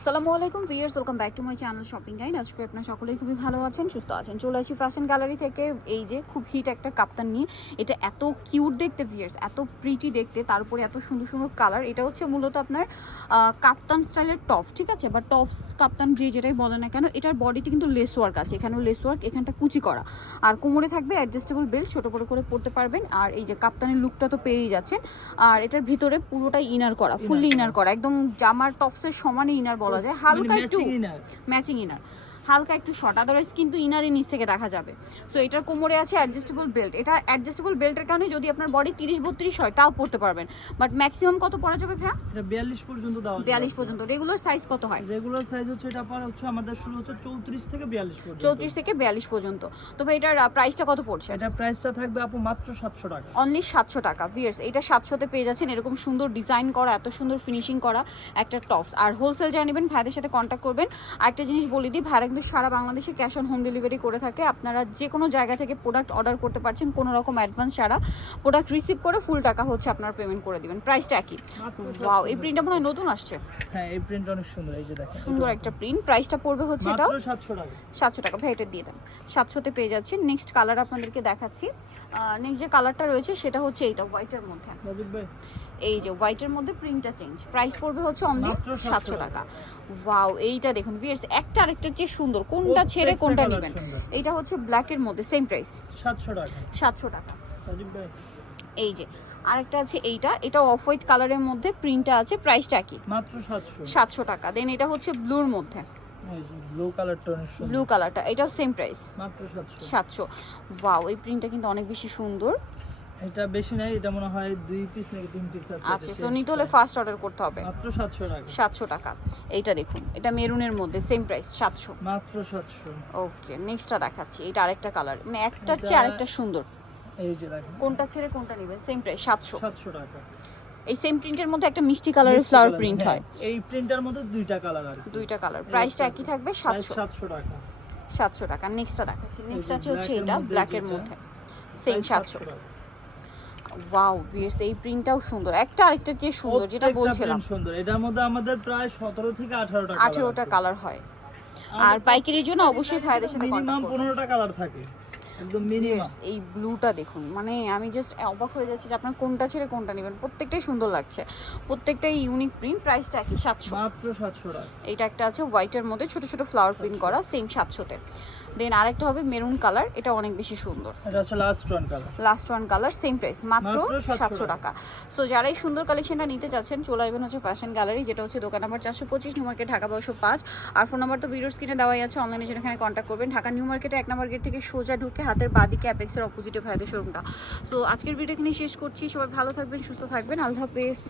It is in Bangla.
আসসালামু আলাইকুম viewers welcome back to my channel shopping guide. আজকে আপনারা সকলেই খুবই ভালো আছেন সুস্থ আছেন। চলে আসি ফ্যাশন গ্যালারি থেকে এই যে খুব হিট একটা কাপ্তান নিয়ে। এটা এত কিউট দেখতে ভিয়ার্স এত প্রিটি দেখতে তার উপরে এত সুন্দর সুন্দর কালার। এটা হচ্ছে মূলত আপনার কাপ্তান স্টাইলের টপস ঠিক আছে? বা টপস কাপ্তান যে যেটাই বলে না কেন এটার বডিতে কিন্তু লেস ওয়ার্ক আছে। এখানেও লেস ওয়ার্ক এখানটা কুচি করা। আর কোমরে থাকবে অ্যাডজাস্টেবল বেল্ট ছোট বড় করে পড়তে পারবেন। আর এই যে কাপ্তানের লুকটা তো পেয়েই যাচ্ছেন। আর এটার ভিতরে পুরোটাই ইনার করা ফুললি ইনার করা। একদম জামার টপসের সমানে ইনার বলা যায় হালকা একটু ম্যাচিং ইনার হালকা একটু শর্ট আদারওয়াইজ কিন্তু ইনারের নিচ থেকে দেখা যাবে। সো এটার কোমরে আছে অ্যাডজাস্টেবল বেল্ট এটা অ্যাডজাস্টেবল বেল্টের কারণে যদি আপনার বডি তিরিশ বত্রিশ হয় তাও পড়তে পারবেন। বাট ম্যাক্সিমাম কত পরা যাবে ভ্যা এটা 42 পর্যন্ত দেওয়া বিয়াল্লিশ পর্যন্ত। রেগুলার সাইজ কত হয়? রেগুলার সাইজ হচ্ছে এটা পার হচ্ছে আমাদের শুরু হচ্ছে 34 থেকে 42 পর্যন্ত। চৌত্রিশ থেকে বিয়াল্লিশ পর্যন্ত। তো ভাই এটার প্রাইসটা কত পড়ছে? এটা প্রাইসটা থাকবে আপু মাত্র 700 টাকা। অনলি সাতশো টাকা। ভিয়ার্স এটা সাতশোতে পেয়ে যাচ্ছেন এরকম সুন্দর ডিজাইন করা এত সুন্দর ফিনিশিং করা একটা টপস আর হোলসেল যা নেবেন ভাইদের সাথে কন্ট্যাক্ট করবেন। আরেকটা জিনিস বলে দিই ভাইরা কিন্তু সারা বাংলাদেশে ক্যাশ অন হোম ডেলিভারি করে থাকে আপনারা যে কোনো জায়গা থেকে প্রোডাক্ট অর্ডার করতে পারছেন কোনো রকম অ্যাডভান্স ছাড়া প্রোডাক্ট রিসিভ করে ফুল টাকা হচ্ছে আপনার পেমেন্ট করে দিবেন। প্রাইসটা একই। ওয়াও এই প্রিন্টটা মনে হয় নতুন আসছে। হ্যাঁ এই প্রিন্ট অনেক সুন্দর এই যে দেখেন। সুন্দর একটা প্রিন্ট প্রাইসটা পড়বে হচ্ছে এটাও মাত্র 700 টাকা। সাতশো টাকা। ভাই এটা দিয়ে দেন। সাতশোতে পেয়ে যাচ্ছি। নেক্সট কালার আপনাদেরকে দেখাচ্ছি। নেক্সট যে কালারটা রয়েছে সেটা হচ্ছে এইটা হোয়াইটের মধ্যে। এই যে হোয়াইটের মধ্যে প্রিন্টটা চেঞ্জ প্রাইস পড়বে হচ্ছে অনলি 700 সাতশো টাকা। ওয়াও এইটা দেখুন বিয়ার্স একটা আরেকটার চেয়ে সুন্দর কোনটা ছেড়ে কোনটা নেবেন? এইটা হচ্ছে ব্ল্যাকের মধ্যে সেম প্রাইস 700 টাকা। সাতশো টাকা। এই যে আরেকটা আছে এইটা এটা অফ হোয়াইট কালারের মধ্যে প্রিন্টটা আছে প্রাইসটা কি মাত্র 700 সাতশো টাকা। দেন এটা হচ্ছে ব্লুর মধ্যে। ব্লু কালারটা ব্লু কালারটা এটাও সেম প্রাইস মাত্র 700 সাতশো। ওয়াও এই প্রিন্টটা কিন্তু অনেক বেশি সুন্দর। এটা বেশি নাই এটা মনে হয় দুই পিস নাকি তিন পিস আছে আচ্ছা সো নিতে হলে ফার্স্ট অর্ডার করতে হবে। মাত্র 700 টাকা। সাতশো টাকা। এইটা দেখুন এটা মেরুনের মধ্যে সেম প্রাইস সাতশো। মাত্র 700 ওকে নেক্সটটা দেখাচ্ছি এটা আরেকটা কালার মানে একটার চেয়ে আরেকটা সুন্দর। এই যে দেখেন। কোনটা ছেড়ে কোনটা নেবেন? সেম প্রাইস সাতশো। 700 টাকা। এই সেম প্রিন্টের মধ্যে একটা মিষ্টি কালারের ফ্লাওয়ার প্রিন্ট হ্যাঁ। এই প্রিন্টার মধ্যে দুইটা কালার কি। দুইটা কালার প্রাইসটা একই থাকবে Price সাতশো। 700 টাকা। সাতশো টাকা নেক্সটটা দেখাচ্ছি। নেক্সট আছে হচ্ছে এটা ব্ল্যাকের যেটা, মধ্যে। সেম Price সাতশো। টাকা। ওয়াও ভিয়ার্স এই প্রিন্টটাও সুন্দর। একটা আরেকটার চেয়ে সুন্দর যেটা বলছিলাম। সুন্দর। এটার মধ্যে আমাদের প্রায় 17 থেকে 18টা আঠেরোটা কালার হয়। আর পাইকারির জন্য অবশ্যই ভাইদের সাথে মিনিমাম কন্ট্যাক্ট করুন। 15টা কালার থাকে। একদম মিনিমাম এই ব্লুটা দেখুন। মানে আমি জাস্ট অবাক হয়ে যাচ্ছি যে আপনার কোনটা ছেড়ে কোনটা নেবেন। প্রত্যেকটাই সুন্দর লাগছে। প্রত্যেকটাই ইউনিক প্রিন্ট প্রাইসটা কি সাতশো। মাত্র 700 টাকা। এটা একটা আছে হোয়াইটের মধ্যে ছোট ছোট ফ্লাওয়ার প্রিন্ট করা সেম সাতশোতে। দেন আরেকটা হবে মেরুন কালার এটা অনেক বেশি সুন্দর। এটা হচ্ছে last one colour last one colour same price মাত্র মাত্র 700 সাতশো টাকা। সো যারা এই সুন্দর কালেকশনটা নিতে চাচ্ছেন চলে আসবেন হচ্ছে ফ্যাশন গ্যালারি যেটা হচ্ছে দোকান নাম্বার চারশো পঁচিশ নিউ মার্কেট ঢাকা বারোশো পাঁচ। আর ফোন নাম্বার তো ভিডিওর স্ক্রিনে দেওয়াই আছে অনলাইনে জন্য এখানে কন্ট্যাক্ট করবেন। ঢাকা নিউ মার্কেটে এক নম্বর গেট থেকে সোজা ঢুকে হাতের বাদিকে অ্যাপেক্সের অপোজিটে ভাইদের শোরুমটা সো আজকের ভিডিও এখানে শেষ করছি। সবাই ভালো থাকবেন সুস্থ থাকবেন। আল্লাহ হাফেজ।